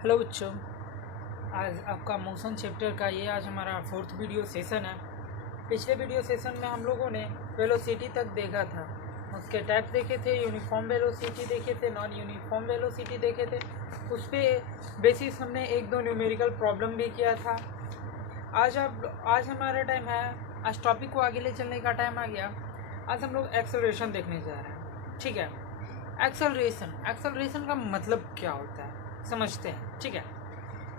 Hello बच्चों। आज आपका मोशन चैप्टर का ये आज हमारा फोर्थ वीडियो सेशन है। पिछले वीडियो सेशन में हम लोगों ने वेलोसिटी तक देखा था, उसके टाइप देखे थे, यूनिफॉर्म वेलोसिटी देखे थे, नॉन यूनिफॉर्म वेलोसिटी देखे थे। उस पर बेसिस हमने एक दो न्यूमेरिकल प्रॉब्लम भी किया था। आज हमारा टाइम है, आज टॉपिक को आगे ले चलने का टाइम आ गया। आज हम लोग एक्सेलरेशन देखने जा रहे हैं। ठीक है, एक्सेलरेशन का मतलब क्या होता है समझते हैं। ठीक है,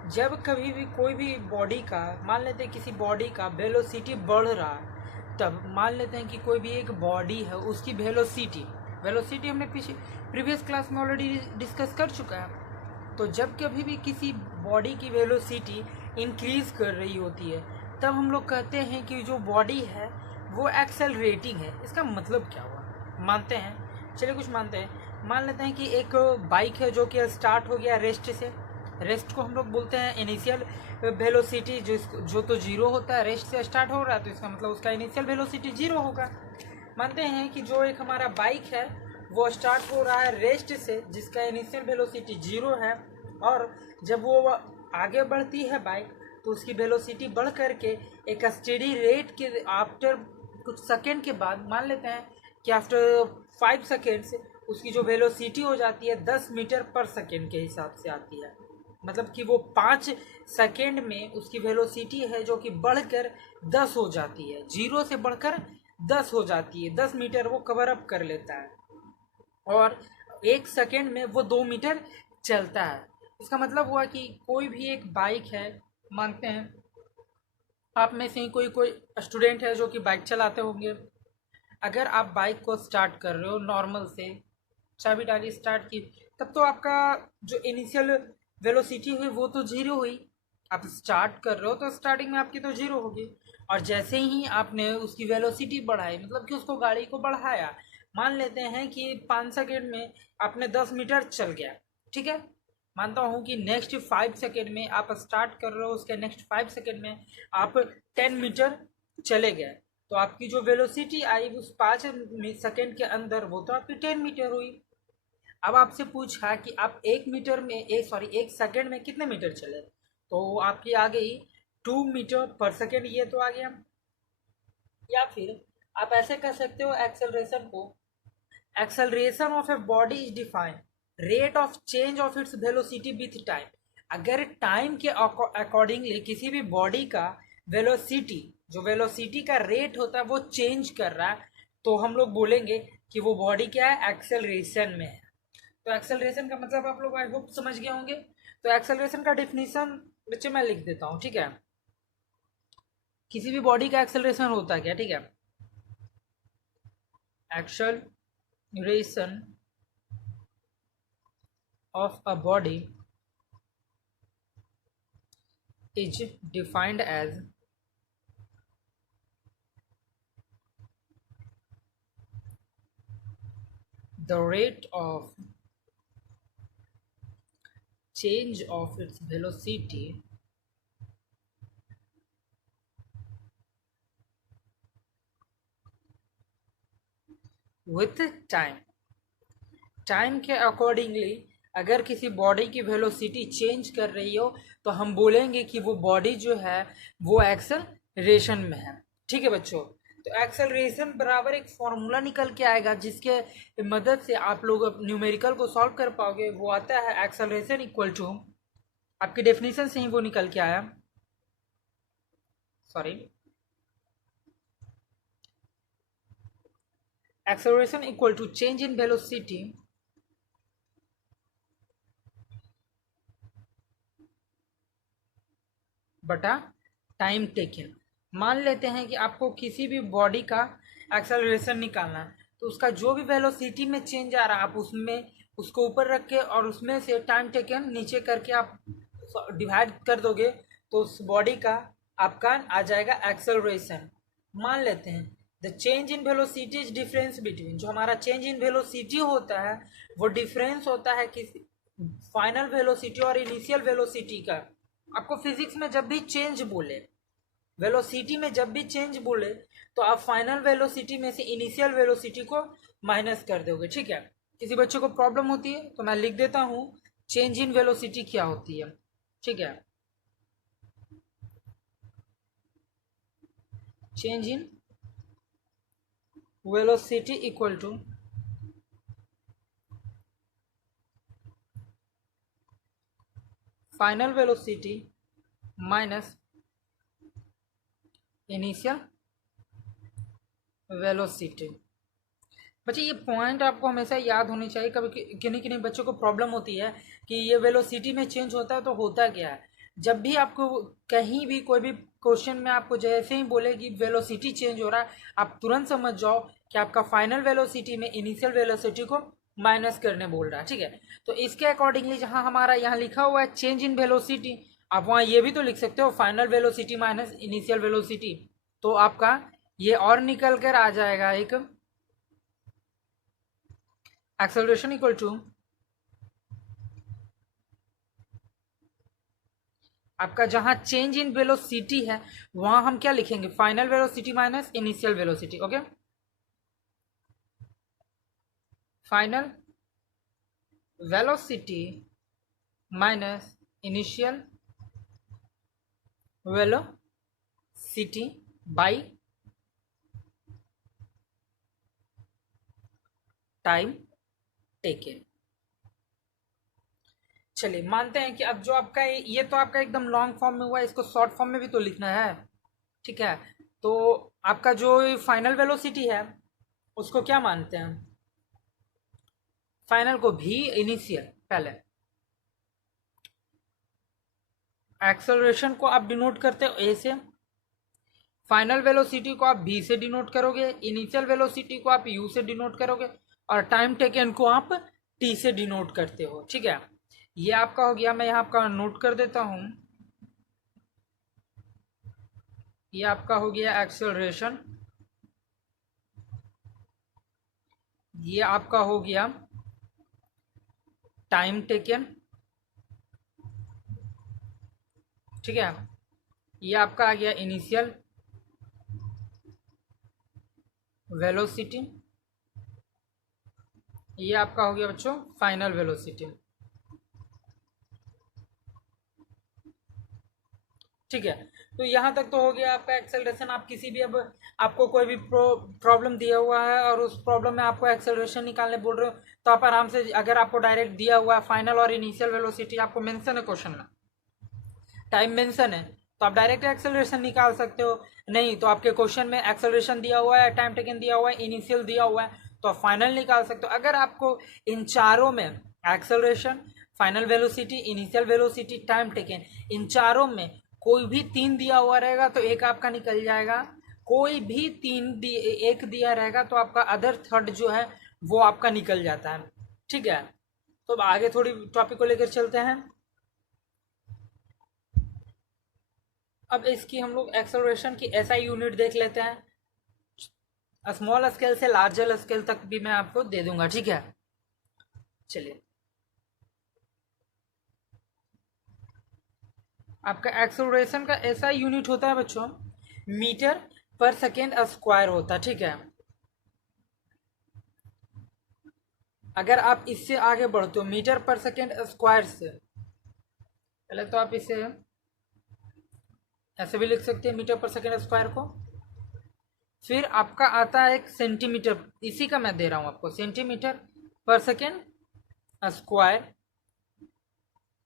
जब कभी भी कोई भी बॉडी का, मान लेते हैं किसी बॉडी का वेलोसिटी बढ़ रहा है, तब मान लेते हैं कि कोई भी एक बॉडी है, उसकी वेलोसिटी हमने प्रीवियस क्लास में ऑलरेडी डिस्कस कर चुका है। तो जब कभी भी किसी बॉडी की वेलोसिटी इंक्रीज कर रही होती है, तब हम लोग कहते हैं कि जो बॉडी है वो एक्सेलरेटिंग है। इसका मतलब क्या हुआ, मानते हैं, चलिए कुछ मानते हैं। मान लेते हैं कि एक बाइक है जो कि स्टार्ट हो गया रेस्ट से। रेस्ट को हम लोग बोलते हैं इनिशियल वेलोसिटी, जो तो जीरो होता है। रेस्ट से स्टार्ट हो रहा है तो इसका मतलब उसका इनिशियल वेलोसिटी जीरो होगा। मानते हैं कि जो एक हमारा बाइक है वो स्टार्ट हो रहा है रेस्ट से, जिसका इनिशियल वेलोसिटी जीरो है, और जब वो आगे बढ़ती है बाइक तो उसकी वेलोसिटी बढ़ करके एक स्टेडी रेट के आफ्टर कुछ सेकेंड के बाद, मान लेते हैं कि आफ्टर 5 सेकेंड्स उसकी जो वेलोसिटी हो जाती है 10 मीटर पर सेकेंड के हिसाब से आती है। मतलब कि वो 5 सेकेंड में उसकी वेलोसिटी है जो कि बढ़कर 10 हो जाती है, जीरो से बढ़कर 10 हो जाती है। 10 मीटर वो कवर अप कर लेता है, और 1 सेकेंड में वो 2 मीटर चलता है। इसका मतलब हुआ कि कोई भी एक बाइक है, मानते हैं आप में से ही कोई कोई स्टूडेंट है जो कि बाइक चलाते होंगे। अगर आप बाइक को स्टार्ट कर रहे हो नॉर्मल से, चाबी डाली स्टार्ट की, तब तो आपका जो इनिशियल वेलोसिटी हुई वो तो जीरो हुई। आप स्टार्ट कर रहे हो तो स्टार्टिंग में आपकी तो जीरो होगी, और जैसे ही आपने उसकी वेलोसिटी बढ़ाई, मतलब कि उसको गाड़ी को बढ़ाया, मान लेते हैं कि 5 सेकेंड में आपने 10 मीटर चल गया। ठीक है, मानता हूँ कि नेक्स्ट 5 सेकेंड में आप स्टार्ट कर रहे हो, उसके नेक्स्ट 5 सेकेंड में आप 10 मीटर चले गए, तो आपकी जो वेलोसिटी आई उस 5 सेकेंड के अंदर वो तो आपकी 10 मीटर हुई। अब आपसे पूछा कि आप 1 सेकेंड में कितने मीटर चले, तो आपकी आ गई 2 मीटर पर सेकेंड, ये तो आ गया। या फिर आप ऐसे कर सकते हो एक्सेलरेशन को, acceleration of a body is defined rate of change of its velocity with time. अगर टाइम के अकॉर्डिंगली किसी भी बॉडी का वेलोसिटी, जो वेलोसिटी का रेट होता है वो चेंज कर रहा है, तो हम लोग बोलेंगे कि वो बॉडी क्या है, एक्सेलरेशन में है। तो एक्सेलरेशन का मतलब आप लोग आई होप समझ गए होंगे। तो एक्सेलरेशन का डेफिनेशन बच्चे मैं लिख देता हूँ। ठीक है, किसी भी बॉडी का एक्सेलरेशन होता है क्या, ठीक है, acceleration of a body is defined as the rate of change of its velocity with time। Time के अकॉर्डिंगली अगर किसी बॉडी की वेलोसिटी चेंज कर रही हो तो हम बोलेंगे कि वो बॉडी जो है वो एक्सेलरेशन में है। ठीक है बच्चों, तो एक्सेलरेशन बराबर एक फॉर्मूला निकल के आएगा जिसके मदद से आप लोग न्यूमेरिकल को सॉल्व कर पाओगे। वो आता है एक्सेलरेशन इक्वल टू, आपकी डेफिनेशन से ही वो निकल के आया, sorry, acceleration equal to change in velocity बटा टाइम टेकन। मान लेते हैं कि आपको किसी भी बॉडी का एक्सेलरेशन निकालना है, तो उसका जो भी वेलोसिटी में चेंज आ रहा है आप उसमें उसको ऊपर रख के और उसमें से टाइम टेकन नीचे करके आप डिवाइड कर दोगे, तो उस बॉडी का आपका आ जाएगा एक्सेलरेशन। मान लेते हैं the change in velocity is difference between, जो हमारा चेंज इन वेलोसिटी होता है वो डिफरेंस होता है किसी फाइनल वेलोसिटी और इनिशियल वेलोसिटी का। आपको फिजिक्स में जब भी चेंज बोले, वेलोसिटी में जब भी चेंज बोले, तो आप फाइनल वेलोसिटी में से इनिशियल वेलोसिटी को माइनस कर दोगे। ठीक है, किसी बच्चे को प्रॉब्लम होती है तो मैं लिख देता हूँ चेंज इन वेलोसिटी क्या होती है, ठीक है। Change in velocity equal to final velocity minus initial velocity. बच्चे ये पॉइंट आपको हमेशा याद होनी चाहिए। कभी किन्हीं किन्हीं बच्चों को प्रॉब्लम होती है कि ये वेलोसिटी में चेंज होता है तो होता क्या है। जब भी आपको कहीं भी कोई भी क्वेश्चन में आपको जैसे ही बोले कि वेलोसिटी चेंज हो रहा है, आप तुरंत समझ जाओ कि आपका फाइनल वेलोसिटी में इनिशियल वेलोसिटी को माइनस करने बोल रहा है, ठीक है। तो इसके अकॉर्डिंगली जहाँ हमारा यहाँ लिखा हुआ है चेंज इन वेलोसिटी, आप वहाँ ये भी तो लिख सकते हो final velocity minus initial velocity, तो आपका ये और निकल कर आ जाएगा एक एक्सेलरेशन इक्वल टू आपका जहां चेंज इन वेलोसिटी है वहां हम क्या लिखेंगे, final velocity minus initial velocity. Okay, final velocity minus initial velocity by time taken. चलिए मानते हैं कि अब जो आपका ये तो आपका एकदम लॉन्ग फॉर्म में हुआ, इसको शॉर्ट फॉर्म में भी तो लिखना है, ठीक है। तो आपका जो फाइनल वेलोसिटी है उसको क्या मानते हैं, फाइनल को भी इनिशियल, पहले एक्सेलरेशन को आप डिनोट करते हो ए से, फाइनल वेलोसिटी को आप बी से डिनोट करोगे, इनिशियल वेलोसिटी को आप यू से डिनोट करोगे, और टाइम टेकन को आप टी से डिनोट करते हो, ठीक है। ये आपका हो गया, मैं यहाँ आपका नोट कर देता हूं, ये आपका हो गया एक्सेलरेशन, ये आपका हो गया टाइम टेकन, ठीक है। ये आपका आ गया इनिशियल वेलोसिटी, ये आपका हो गया बच्चों फाइनल वेलोसिटी, ठीक है। तो यहाँ तक तो हो गया आपका एक्सेलरेशन। आप किसी भी, अब आपको कोई भी प्रॉब्लम दिया हुआ है और उस प्रॉब्लम में आपको एक्सेलरेशन निकालने बोल रहे हो, तो आप आराम से, अगर आपको डायरेक्ट दिया हुआ है फाइनल और इनिशियल वेलोसिटी आपको मेंशन है क्वेश्चन में, टाइम मेंशन है, तो आप डायरेक्ट एक्सेलरेशन निकाल सकते हो। नहीं तो आपके क्वेश्चन में एक्सेलरेशन दिया हुआ है, टाइम टेकन दिया हुआ है, इनिशियल दिया हुआ है, तो आप फाइनल निकाल सकते हो। अगर आपको इन चारों में acceleration, final velocity, initial velocity, time taken, इन चारों में कोई भी तीन दिया हुआ रहेगा तो एक आपका निकल जाएगा, कोई भी एक दिया रहेगा तो आपका अदर थर्ड जो है वो आपका निकल जाता है, ठीक है। तो अब आगे थोड़ी टॉपिक को लेकर चलते हैं। अब इसकी हम लोग एक्सेलरेशन की एसआई यूनिट देख लेते हैं, स्मॉल स्केल से लार्जर स्केल तक भी मैं आपको दे दूंगा, ठीक है। चलिए, आपका एक्सेलरेशन का एसआई यूनिट होता है बच्चों मीटर पर सेकेंड स्क्वायर होता है, ठीक है। अगर आप इससे आगे बढ़ते हो मीटर पर सेकेंड स्क्वायर से, पहले तो आप इसे ऐसे भी लिख सकते हैं मीटर पर सेकेंड स्क्वायर को, फिर आपका आता है एक सेंटीमीटर, इसी का मैं दे रहा हूं आपको, सेंटीमीटर पर सेकेंड स्क्वायर,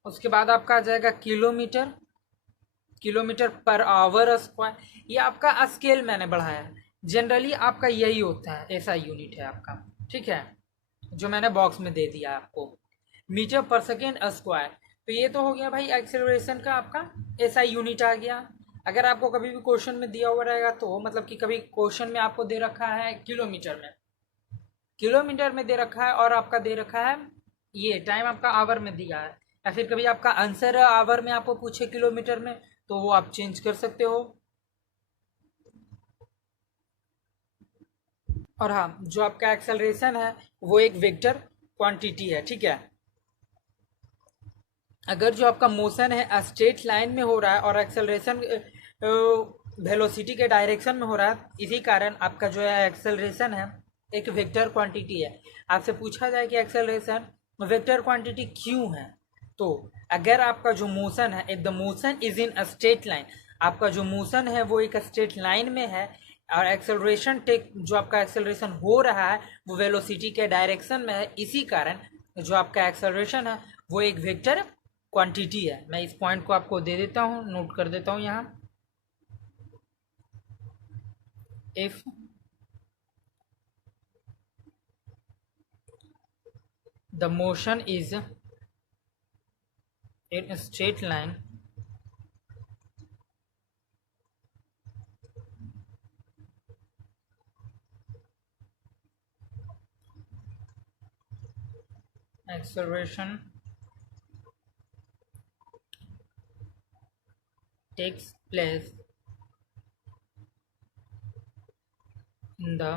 उसके बाद आपका आ जाएगा kilometre, kilometre per hour square, ये आपका स्केल मैंने बढ़ाया है, जनरली आपका यही होता है, ऐसा यूनिट है आपका, ठीक है, जो मैंने बॉक्स में दे दिया आपको, मीटर पर सेकेंड स्क्वायर। तो ये तो हो गया भाई एक्सेलरेशन का आपका एसआई यूनिट आ गया। अगर आपको कभी भी क्वेश्चन में दिया हुआ रहेगा तो मतलब कि कभी क्वेश्चन में आपको दे रखा है किलोमीटर में, किलोमीटर में दे रखा है और आपका दे रखा है ये टाइम आपका आवर में दिया है, या फिर कभी आपका आंसर आवर में आपको पूछे किलोमीटर में, तो वो आप चेंज कर सकते हो। और हाँ, जो आपका एक्सेलरेशन है वो एक वेक्टर क्वांटिटी है, ठीक है। अगर जो आपका मोशन है स्ट्रेट लाइन में हो रहा है और एक्सेलरेशन वेलोसिटी के डायरेक्शन में हो रहा है, इसी कारण आपका जो है एक्सेलरेशन है एक वेक्टर क्वांटिटी है। आपसे पूछा जाए कि एक्सेलरेशन वेक्टर क्वांटिटी क्यों है, तो अगर आपका जो मोशन है, if the motion is in a straight line, आपका जो मोशन है वो एक स्ट्रेट लाइन में है, और एक्सेलरेशन टेक जो आपका एक्सेलरेशन हो रहा है वो वेलोसिटी के डायरेक्शन में है, इसी कारण जो आपका एक्सेलरेशन है वो एक वेक्टर क्वांटिटी है। मैं इस पॉइंट को आपको दे देता हूँ, नोट कर देता हूँ यहाँ। If the motion is in a straight line, acceleration takes place in the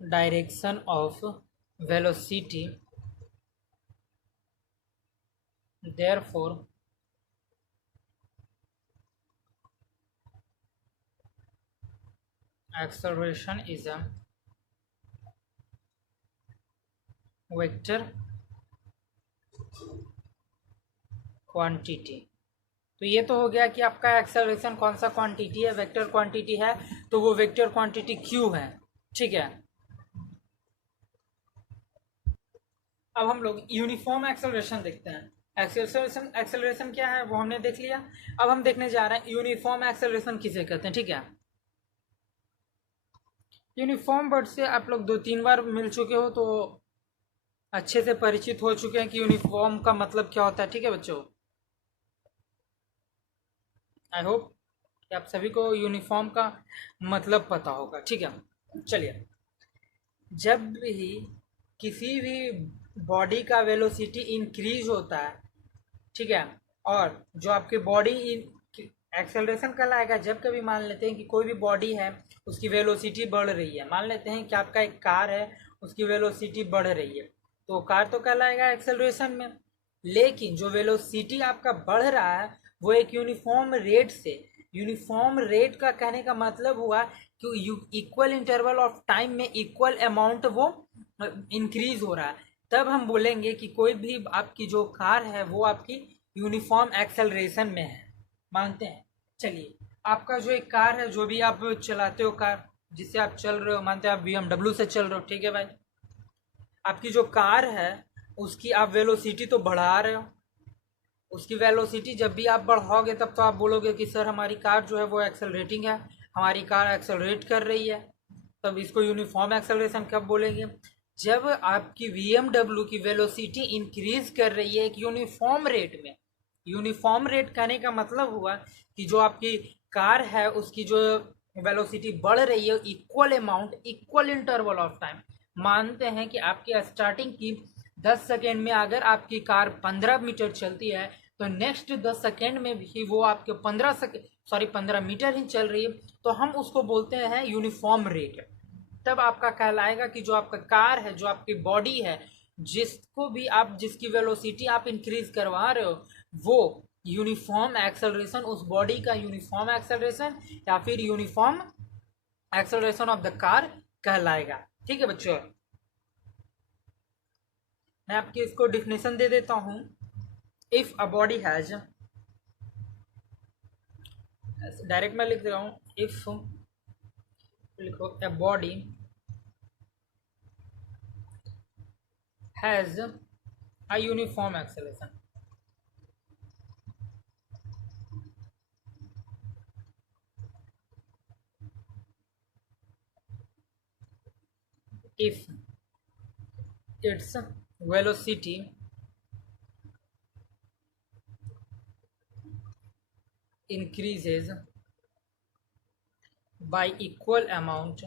direction of velocity, therefore acceleration is a vector quantity. तो ये तो हो गया कि आपका एक्सेलरेशन कौन सा क्वांटिटी है, वेक्टर क्वांटिटी है, तो वो वेक्टर क्वांटिटी क्यू है। ठीक है, अब हम लोग यूनिफॉर्म एक्सेलरेशन देखते हैं। एक्सेलरेशन क्या है वो हमने देख लिया। अब हम देखने जा रहे हैं यूनिफॉर्म एक्सेलरेशन किसे कहते हैं। ठीक है, यूनिफॉर्म वर्ड से आप लोग 2-3 बार मिल चुके हो, तो अच्छे से परिचित हो चुके हैं कि यूनिफॉर्म का मतलब क्या होता है। ठीक है बच्चों, आई होप कि आप सभी को यूनिफॉर्म का मतलब पता होगा। ठीक है, चलिए, जब भी किसी भी बॉडी का वेलोसिटी इंक्रीज होता है, ठीक है, और जो आपकी बॉडी एक्सेलरेशन कहलाएगा जब कभी मान लेते हैं कि कोई भी बॉडी है उसकी वेलोसिटी बढ़ रही है। मान लेते हैं कि आपका एक कार है, उसकी वेलोसिटी बढ़ रही है, तो कार तो कहलाएगा एक्सेलरेशन में। लेकिन जो वेलोसिटी आपका बढ़ रहा है वो एक यूनिफॉर्म रेट से, यूनिफॉर्म रेट का कहने का मतलब हुआ कि इक्वल इंटरवल ऑफ टाइम में इक्वल अमाउंट वो इंक्रीज हो रहा है, तब हम बोलेंगे कि कोई भी आपकी जो कार है वो आपकी यूनिफॉर्म एक्सेलरेशन में है। मानते हैं, चलिए, आपका जो एक कार है, जो भी आप चलाते हो कार जिससे आप चल रहे हो, मानते हैं आप BMW से चल रहे हो, ठीक है भाई, आपकी जो कार है उसकी आप वेलोसिटी तो बढ़ा रहे हो, उसकी वेलोसिटी जब भी आप बढ़ाओगे तब तो आप बोलोगे कि सर हमारी कार जो है वो एक्सेलरेटिंग है, हमारी कार एक्सेलरेट कर रही है। तब इसको यूनिफॉर्म एक्सेलरेशन कब बोलेंगे? जब आपकी BMW की वेलोसिटी इंक्रीज कर रही है एक यूनिफॉर्म रेट में। यूनिफॉर्म रेट कहने का मतलब हुआ कि जो आपकी कार है उसकी जो वेलोसिटी बढ़ रही है equal amount, equal interval of time. मानते हैं कि आपकी स्टार्टिंग की 10 सेकेंड में अगर आपकी कार 15 मीटर चलती है, तो नेक्स्ट 10 सेकेंड में भी वो आपके 15 मीटर ही चल रही है, तो हम उसको बोलते हैं यूनिफॉर्म रेट। तब आपका कहलाएगा कि जो आपका कार है, जो आपकी बॉडी है, जिसको भी आप जिसकी वेलोसिटी आप इंक्रीज करवा रहे हो, वो यूनिफॉर्म एक्सेलरेशन, उस बॉडी का यूनिफॉर्म एक्सेलरेशन या फिर uniform acceleration of the car कहलाएगा। ठीक है बच्चों, मैं आपकी इसको डिफिनेशन दे देता हूं। If a body has, direct मैं लिख दे रहा हूं, इफ लिखो a body has a uniform acceleration, if its velocity increases by equal amount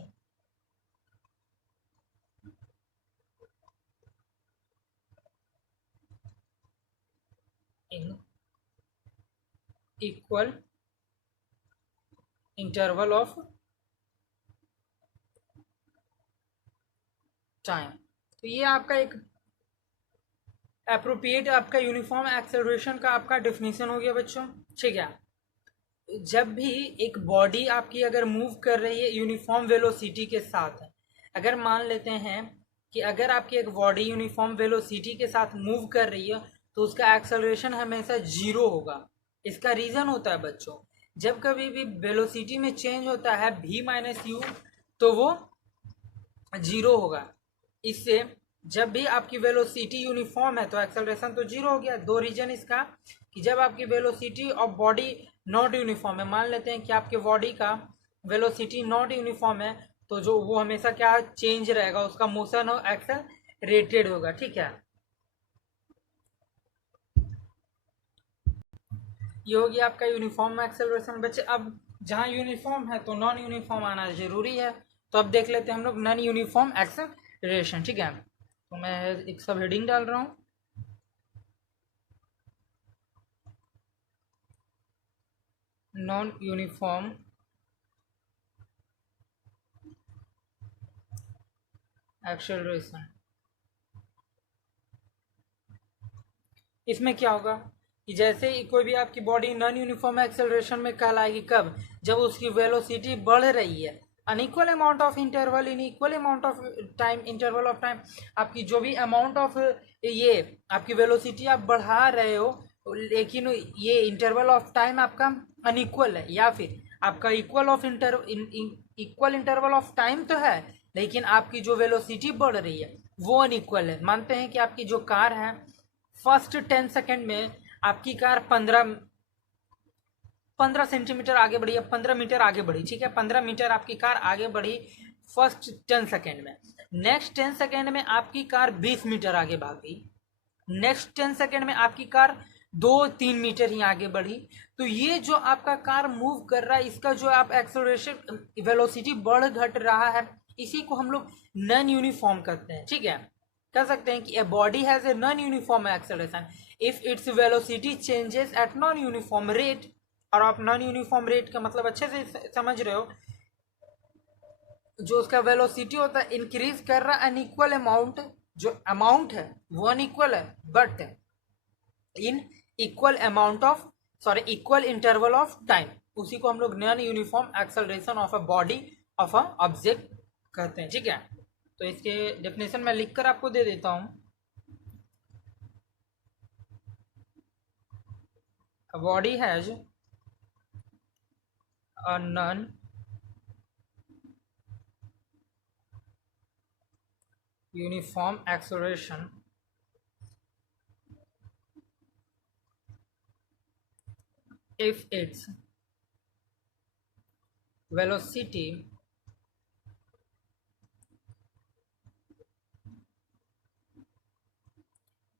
in equal interval of time. तो ये आपका एक अप्रोप्रिएट आपका यूनिफॉर्म एक्सेलरेशन का आपका डेफिनेशन हो गया बच्चों। ठीक है, जब भी एक बॉडी आपकी अगर मूव कर रही है यूनिफॉर्म वेलोसिटी के साथ, अगर मान लेते हैं कि अगर आपकी एक बॉडी यूनिफॉर्म वेलोसिटी के साथ मूव कर रही है तो उसका एक्सेलरेशन हमेशा जीरो होगा। इसका रीज़न होता है बच्चों, जब कभी भी वेलोसिटी में चेंज होता है v माइनस यू तो वो जीरो होगा। इससे जब भी आपकी वेलोसिटी यूनिफॉर्म है तो एक्सेलरेशन तो जीरो हो गया। दो रीजन इसका कि जब आपकी velocity of body not uniform है, मान लेते हैं कि आपके बॉडी का वेलोसिटी नॉट यूनिफॉर्म है तो जो वो हमेशा क्या चेंज रहेगा, उसका मोशन हो एक्सेलरेटेड होगा। ठीक है, ये हो गया आपका यूनिफॉर्म एक्सेलरेशन। बच्चे अब जहाँ यूनिफॉर्म है तो नॉन यूनिफॉर्म आना जरूरी है, तो अब देख लेते हैं हम लोग नॉन यूनिफॉर्म एक्सेलरेशन। ठीक है, तो मैं एक सब हेडिंग डाल रहा हूँ, नॉन यूनिफॉर्म एक्सेलरेशन। इसमें क्या होगा कि जैसे ही कोई भी आपकी बॉडी नॉन यूनिफॉर्म एक्सेलरेशन में कहलाएगी, कब? जब उसकी वेलोसिटी बढ़ रही है, unequal amount of interval in equal amount of time, interval of time. आपकी जो भी अमाउंट ऑफ ये आपकी वेलोसिटी आप बढ़ा रहे हो, लेकिन ये इंटरवल ऑफ टाइम आपका अनइक्वल है, या फिर आपका इक्वल इंटरवल ऑफ टाइम तो है लेकिन आपकी जो वेलोसिटी बढ़ रही है वो अनइक्वल है। मानते हैं कि आपकी जो कार है फर्स्ट 10 सेकेंड में आपकी कार 15 सेंटीमीटर आगे बढ़ी, 15 मीटर आगे बढ़ी। ठीक है, 15 मीटर आपकी कार आगे बढ़ी फर्स्ट 10 सेकेंड में। नेक्स्ट 10 सेकेंड में आपकी कार 20 मीटर आगे भागी। नेक्स्ट 10 सेकेंड में आपकी कार 2-3 मीटर ही आगे बढ़ी। तो ये जो आपका कार मूव कर रहा है, इसका जो आप एक्सेलरेशन वेलोसिटी बढ़ घट रहा है, इसी को हम लोग नॉन यूनिफॉर्म करते हैं। ठीक है, कह सकते हैं कि a body has a non uniform acceleration if its velocity changes at non uniform rate. और आप नॉन यूनिफॉर्म रेट का मतलब अच्छे से समझ रहे हो, जो उसका वेलोसिटी होता है इंक्रीज कर रहा है अनइक्वल अमाउंट, जो अमाउंट है वो अनइक्वल है but in equal amount of equal interval of time, उसी को हम लोग non uniform acceleration of a body of a object कहते हैं। ठीक है, तो इसके डेफिनेशन मैं लिखकर आपको दे देता हूं। A body has a non uniform acceleration if its velocity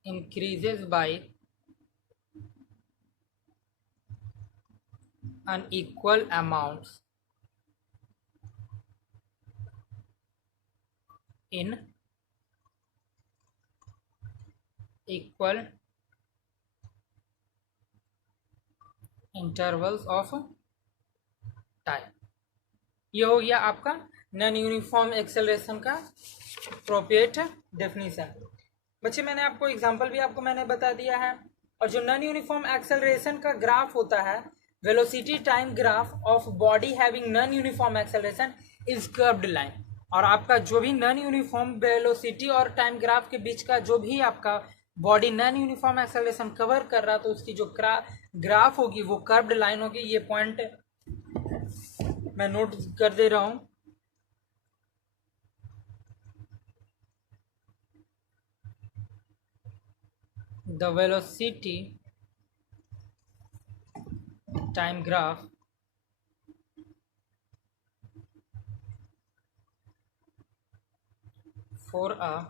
increases by unequal amounts in equal intervals of time। ये हो गया आपका नॉन यूनिफॉर्म एक्सेलरेशन का अप्रोप्रिएट डेफिनेशन। बच्चे मैंने आपको एग्जांपल भी आपको मैंने बता दिया है। और जो नॉन यूनिफॉर्म एक्सेलरेशन का ग्राफ होता है, velocity time graph of body having non uniform acceleration is curved line. और आपका जो भी नॉन यूनिफॉर्म वेलोसिटी और टाइम ग्राफ के बीच का जो भी आपका body non uniform acceleration cover कर रहा, तो उसकी जो ग्राफ होगी वो कर्व्ड लाइन होगी। ये पॉइंट मैं नोट कर दे रहा हूं। The velocity time graph for a,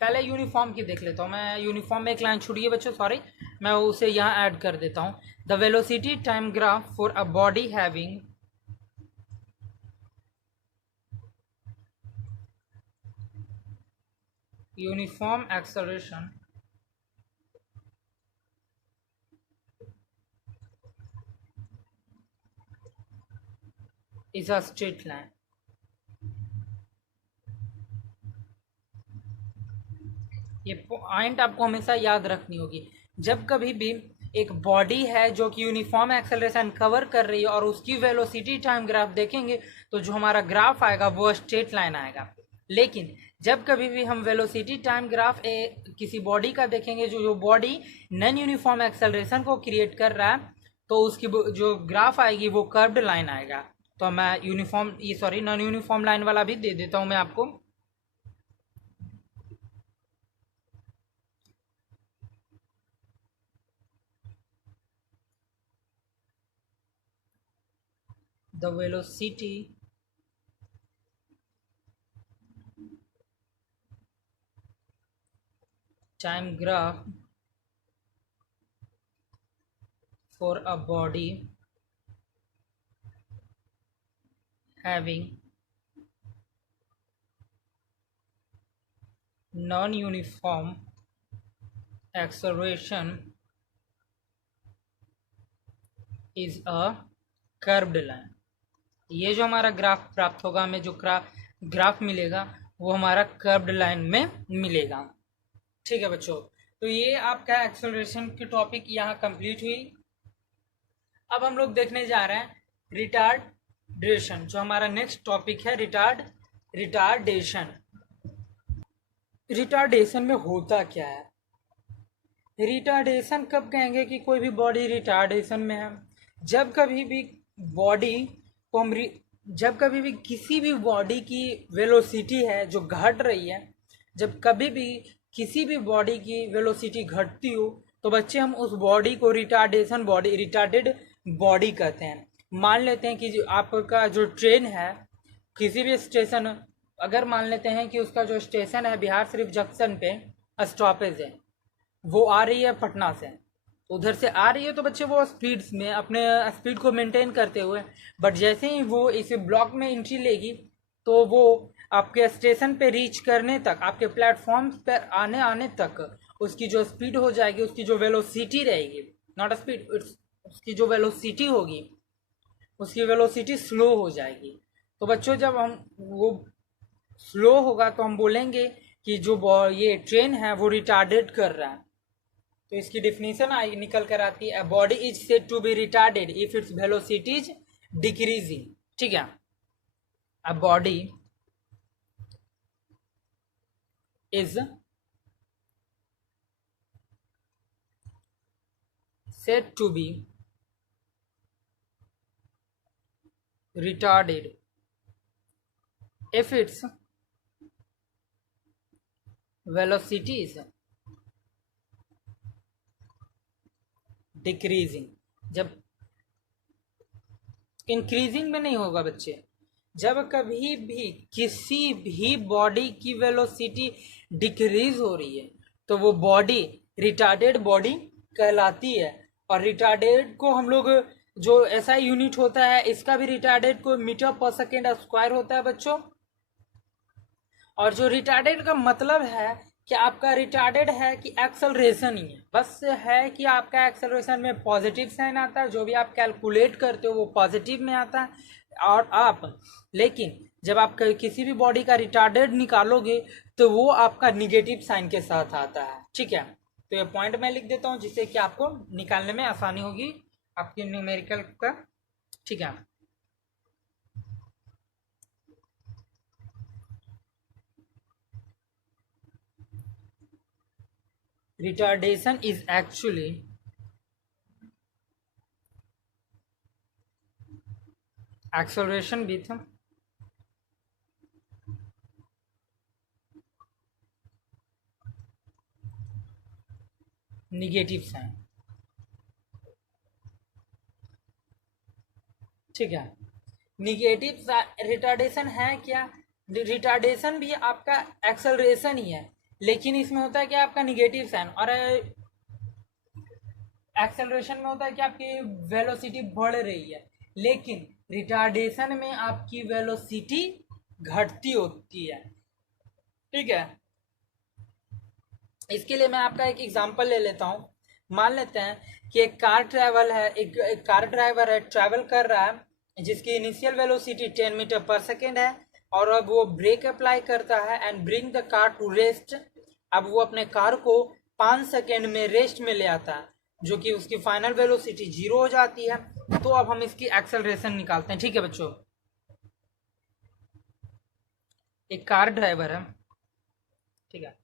पहले यूनिफॉर्म की देख लेता हूँ मैं। यूनिफॉर्म में एक लाइन छूटी है बच्चों, सॉरी, मैं उसे यहाँ ऐड कर देता हूँ। The velocity time graph for a body having uniform acceleration is a straight line. ये पॉइंट आपको हमेशा याद रखनी होगी। जब कभी भी एक बॉडी है जो कि यूनिफॉर्म एक्सेलरेशन कवर कर रही है और उसकी वेलोसिटी टाइम ग्राफ देखेंगे तो जो हमारा ग्राफ आएगा वो स्ट्रेट लाइन आएगा। लेकिन जब कभी भी हम वेलोसिटी टाइम ग्राफ किसी बॉडी का देखेंगे, जो बॉडी नॉन यूनिफॉर्म एक्सेलरेशन को क्रिएट कर रहा है, तो उसकी जो ग्राफ आएगी वो कर्व्ड लाइन आएगा। तो मैं नॉन यूनिफॉर्म लाइन वाला भी दे देता हूं मैं आपको। The velocity time graph for a body having non-uniform acceleration is a curved line। ये जो हमारा ग्राफ प्राप्त होगा, हमें जो ग्राफ मिलेगा वो हमारा कर्व्ड लाइन में मिलेगा। ठीक है बच्चों, तो ये आपका एक्सेलरेशन की टॉपिक यहाँ कंप्लीट हुई। अब हम लोग देखने जा रहे हैं रिटार्डेशन, जो हमारा नेक्स्ट टॉपिक है रिटार्डेशन। रिटार्डेशन में होता क्या है? रिटार्डेशन कब कहेंगे कि कोई भी बॉडी रिटार्डेशन में है? जब कभी भी बॉडी को हम जब कभी भी किसी भी बॉडी की वेलोसिटी है जो घट रही है, जब कभी भी किसी भी बॉडी की वेलोसिटी घटती हो, तो बच्चे हम उस बॉडी को रिटार्डेड बॉडी कहते हैं। मान लेते हैं कि जो आपका जो ट्रेन है, किसी भी स्टेशन, अगर मान लेते हैं कि उसका जो स्टेशन है बिहार शरीफ जंक्शन पे स्टॉपेज है, वो आ रही है पटना से, उधर से आ रही है, तो बच्चे वो स्पीड में अपने स्पीड को मेंटेन करते हुए, बट जैसे ही वो इस ब्लॉक में एंट्री लेगी, तो वो आपके स्टेशन पे रीच करने तक, आपके प्लेटफॉर्म पर आने तक उसकी जो स्पीड हो जाएगी, उसकी जो वेलोसिटी रहेगी, नॉट स्पीड, उसकी जो वेलोसिटी होगी, उसकी वेलोसिटी स्लो हो जाएगी। तो बच्चों जब हम वो स्लो होगा तो हम बोलेंगे कि जो ये ट्रेन है वो रिटार्डेड कर रहा है। तो इसकी डिफिनीशन निकल कर आती है, body is said to be retarded if its velocity is decreasing. ठीक है, a body is said to be retarded if its velocity is decreasing। जब इंक्रीजिंग में नहीं होगा बच्चे, जब कभी भी किसी भी बॉडी की वेलोसिटी डिक्रीज हो रही है तो वो बॉडी रिटार्डेड बॉडी कहलाती है। और रिटार्डेड को हम लोग, जो ऐसा यूनिट होता है इसका भी रिटार्डेड को मीटर पर सेकेंड स्क्वायर होता है बच्चों। और जो रिटार्डेड का मतलब है कि आपका रिटार्डेड है कि एक्सेलरेशन ही है, बस है कि आपका एक्सेलरेशन में पॉजिटिव साइन आता है, जो भी आप कैलकुलेट करते हो वो पॉजिटिव में आता है। और आप लेकिन जब आप किसी भी बॉडी का रिटार्डेड निकालोगे तो वो आपका निगेटिव साइन के साथ आता है। ठीक है, तो ये पॉइंट मैं लिख देता हूँ जिससे कि आपको निकालने में आसानी होगी आपके न्यूमेरिकल का। ठीक है, retardation is actually acceleration with negative sign। ठीक है, निगेटिव रिटार्डेशन है क्या? रिटार्डेशन भी आपका एक्सेलरेशन ही है, लेकिन इसमें होता है कि आपका निगेटिव साइन, और एक्सेलरेशन में होता है कि आपकी वेलोसिटी बढ़ रही है, लेकिन रिटार्डेशन में आपकी वेलोसिटी घटती होती है। ठीक है, इसके लिए मैं आपका एक एग्जांपल ले लेता हूँ। मान लेते हैं कि एक कार ड्राइवर है, ट्रैवल कर रहा है, जिसकी initial velocity 10 metre per second है, और अब वो ब्रेक अप्लाई करता है and bring the car to rest. अब वो अपने कार को 5 सेकेंड में रेस्ट में ले आता है, जो कि उसकी फाइनल वेलोसिटी 0 हो जाती है। तो अब हम इसकी एक्सेलरेशन निकालते हैं। ठीक है बच्चों, एक कार ड्राइवर है, ठीक है।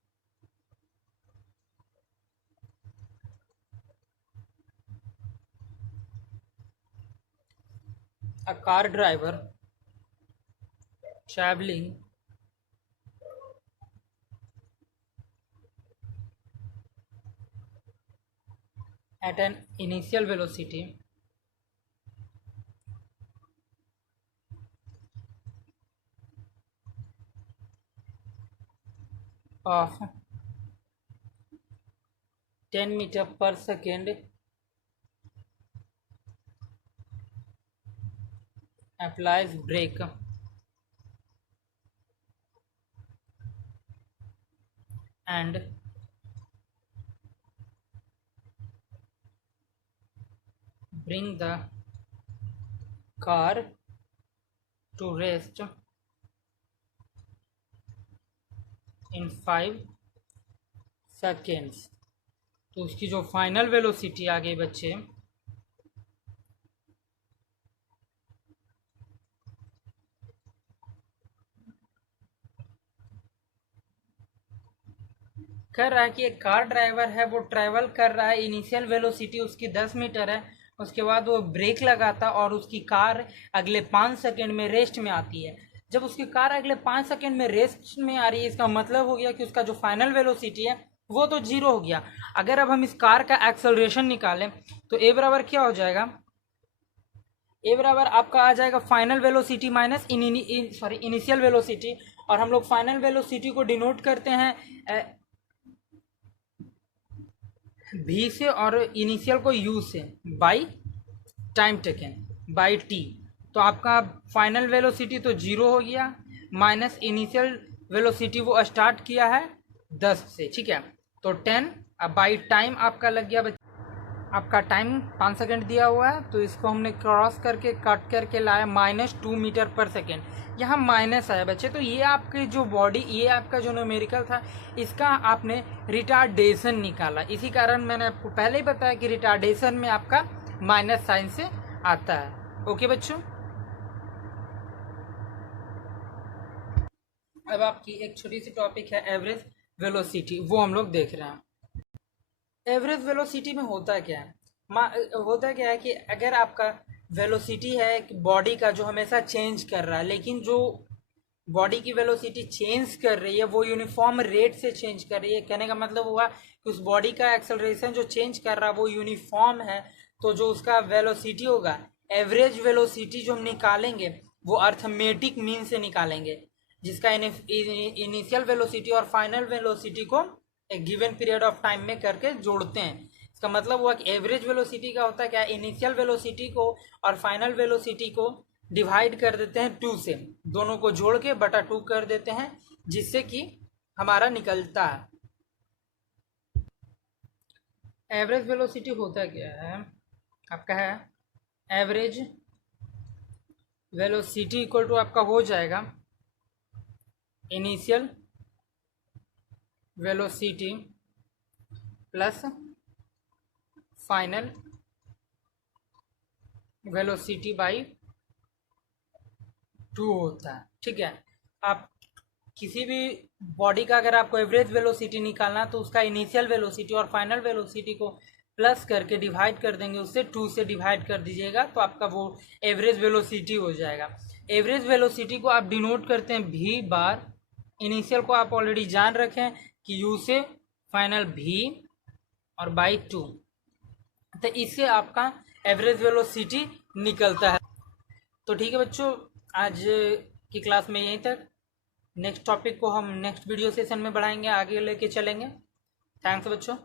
A car driver traveling at an initial velocity of 10 meter per second applies brake and bring the car to rest in 5 seconds। तो उसकी जो फाइनल वेलोसिटी आ गई बच्चे, कर रहा है कि एक कार ड्राइवर है, वो ट्रैवल कर रहा है, इनिशियल वेलोसिटी उसकी 10 मीटर है, उसके बाद वो ब्रेक लगाता और उसकी कार अगले 5 सेकंड में रेस्ट में आती है। जब उसकी कार अगले 5 सेकंड में रेस्ट में आ रही है, इसका मतलब हो गया कि उसका जो फाइनल वेलोसिटी है वो तो जीरो हो गया। अगर अब हम इस कार का एक्सेलरेशन निकालें तो ए बराबर क्या हो जाएगा, ए बराबर आपका आ जाएगा final velocity minus initial velocity, और हम लोग फाइनल वेलोसिटी को डिनोट करते हैं भी से और इनिशियल को यू से, by time taken by T. तो आपका फाइनल वेलोसिटी तो जीरो हो गया, माइनस इनिशियल वेलोसिटी वो स्टार्ट किया है 10 से, ठीक है। तो 10 अब बाई टाइम आपका लग गया, आपका टाइम 5 सेकंड दिया हुआ है, तो इसको हमने क्रॉस करके कट करके लाया -2 मीटर पर सेकंड। यहाँ माइनस आया बच्चे, तो ये आपकी जो बॉडी, ये आपका जो न्यूमेरिकल था, इसका आपने रिटार्डेशन निकाला। इसी कारण मैंने आपको पहले ही बताया कि रिटार्डेशन में आपका माइनस साइन से आता है। ओके बच्चों, अब आपकी एक छोटी सी टॉपिक है एवरेज वेलोसिटी, वो हम लोग देख रहे हैं। एवरेज वेलोसिटी में होता क्या है, होता क्या है कि अगर आपका वेलोसिटी है बॉडी का जो हमेशा चेंज कर रहा है, लेकिन जो बॉडी की वेलोसिटी चेंज कर रही है वो यूनिफॉर्म रेट से चेंज कर रही है। कहने का मतलब हुआ कि उस बॉडी का एक्सेलरेशन जो चेंज कर रहा है वो यूनिफॉर्म है, तो जो उसका वेलोसिटी होगा, एवरेज वेलोसिटी जो हम निकालेंगे वो अर्थमेटिक मीन से निकालेंगे, जिसका इनिशियल वेलोसिटी और फाइनल वेलोसिटी को एक गिवन पीरियड ऑफ टाइम में करके जोड़ते हैं। इसका मतलब हुआ कि एवरेज वेलोसिटी का होता है क्या, इनिशियल वेलोसिटी को और फाइनल वेलोसिटी को डिवाइड कर देते हैं 2 से, दोनों को जोड़ के बटा 2 कर देते हैं, जिससे कि हमारा निकलता है। एवरेज वेलोसिटी होता क्या है आपका, है एवरेज वेलोसिटी इक्वल टू आपका हो जाएगा initial velocity plus final velocity by 2 होता है, ठीक है। आप किसी भी बॉडी का अगर आपको एवरेज वेलोसिटी निकालना तो उसका इनिशियल वेलोसिटी और फाइनल वेलोसिटी को प्लस करके डिवाइड कर देंगे, उससे 2 से डिवाइड कर दीजिएगा, तो आपका वो एवरेज वेलोसिटी हो जाएगा। एवरेज वेलोसिटी को आप डिनोट करते हैं भी बार, इनिशियल को आप ऑलरेडी जान रखें कि यू से, फाइनल भी और बाई 2, तो इससे आपका एवरेज वेलोसिटी निकलता है। तो ठीक है बच्चों, आज की क्लास में यहीं तक। नेक्स्ट टॉपिक को हम नेक्स्ट वीडियो सेशन में बढ़ाएंगे, आगे लेके चलेंगे। थैंक्स बच्चों।